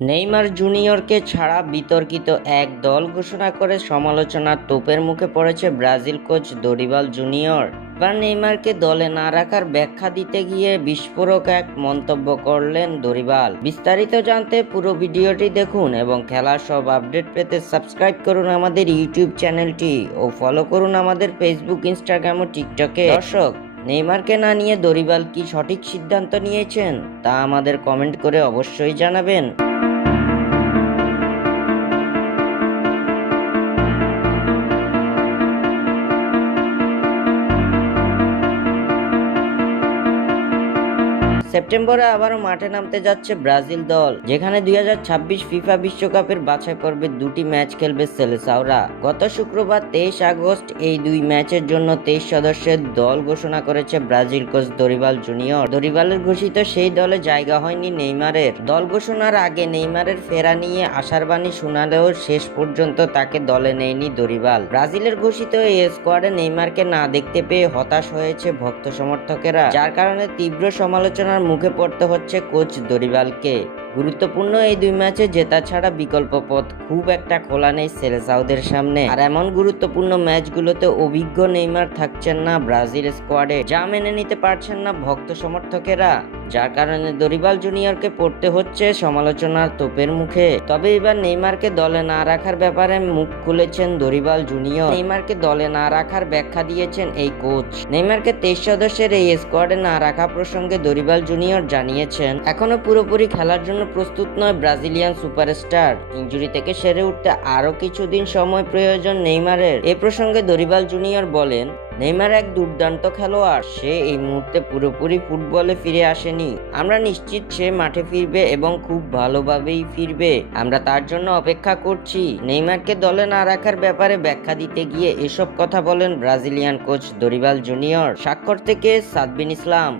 Neymar জুনিয়রকে ছাড়া বিতর্কিত এক দল ঘোষণা করে সমালোচনার তোপের মুখে পড়েছে ব্রাজিল কোচ দরিবাল জুনিয়র। এবার নেইমারকে দলে না রাখার ব্যাখ্যা দিতে গিয়ে বিস্ফোরক এক মন্তব্য করলেন দরিবাল। বিস্তারিত জানতে পুরো ভিডিওটি দেখুন এবং খেলার সব আপডেট পেতে সাবস্ক্রাইব করুন আমাদের ইউটিউব চ্যানেলটি ও ফলো করুন আমাদের ফেসবুক, ইনস্টাগ্রাম ও টিকটকে। দর্শক, নেইমারকে না নিয়ে দরিবাল কি সঠিক সিদ্ধান্ত নিয়েছেন তা আমাদের কমেন্ট করে অবশ্যই জানাবেন। সেপ্টেম্বরে আবারও মাঠে নামতে যাচ্ছে ব্রাজিল দল, যেখানে 2026 ফিফা বিশ্বকাপের বাছাই পর্বে দুটি ম্যাচ খেলবে সেলেসাওরা। গত শুক্রবার 23 আগস্ট এই দুই ম্যাচের জন্য 23 সদস্যের দল ঘোষণা করেছে ব্রাজিল কোচ দরিবাল জুনিয়র। দরিবালের ঘোষিত সেই দলে জায়গা হয়নি নেইমারের। দল ঘোষণার আগে নেইমারের ফেরা নিয়ে আশার বাণী শোনালেও শেষ পর্যন্ত তাকে দলে নেয়নি দরিবাল। ব্রাজিলের ঘোষিত এই স্কোয়াডে নেইমারকে না দেখতে পেয়ে হতাশ হয়েছে ভক্ত সমর্থকেরা, যার কারণে তীব্র সমালোচনার মুখে পড়তে হচ্ছে কোচ দরিবালকে। গুরুত্বপূর্ণ এই দুই ম্যাচে জেতা ছাড়া বিকল্প পথ খুব একটা খোলা নেই সেলেসাওদের সামনে। আর এমন গুরুত্বপূর্ণ ম্যাচগুলোতে অভিজ্ঞ নেইমার থাকছেন না ব্রাজিল স্কোয়াডে, যা মেনে নিতে পারছেন না ভক্ত সমর্থকেরা, যার কারণে দরিবাল জুনিয়রকে পড়তে হচ্ছে সমালোচনার তোপের মুখে। তবে এবার নেইমারকে দলে না রাখার ব্যাপারে মুখ খুলেছেন দরিবাল জুনিয়র। নেইমারকে দলে না রাখার ব্যাখ্যা দিয়েছেন এই কোচ। নেইমারকে 23 সদস্যের এই স্কোয়াডে না রাখা প্রসঙ্গে দরিবাল জুনিয়র জানিয়েছেন, এখনো পুরোপুরি খেলার জন্য প্রস্তুত নয় ব্রাজিলিয়ান সুপারস্টার। ইনজুরি থেকে সেরে উঠতে আরো কিছুদিন সময় প্রয়োজন নেইমারের। এ প্রসঙ্গে দরিবাল জুনিয়র বলেন, নেইমার এক দুর্দান্ত খেলোয়াড়, সে এই মুহূর্তে পুরোপুরি ফুটবলে ফিরে আসেনি। আমরা নিশ্চিত সে মাঠে ফিরবে এবং খুব ভালোভাবেই ফিরবে। আমরা তার জন্য অপেক্ষা করছি। নেইমারকে দলে না রাখার ব্যাপারে ব্যাখ্যা দিতে গিয়ে এসব কথা বলেন ব্রাজিলিয়ান কোচ দরিবাল জুনিয়র। স্বাক্ষর থেকে সাদবিন ইসলাম।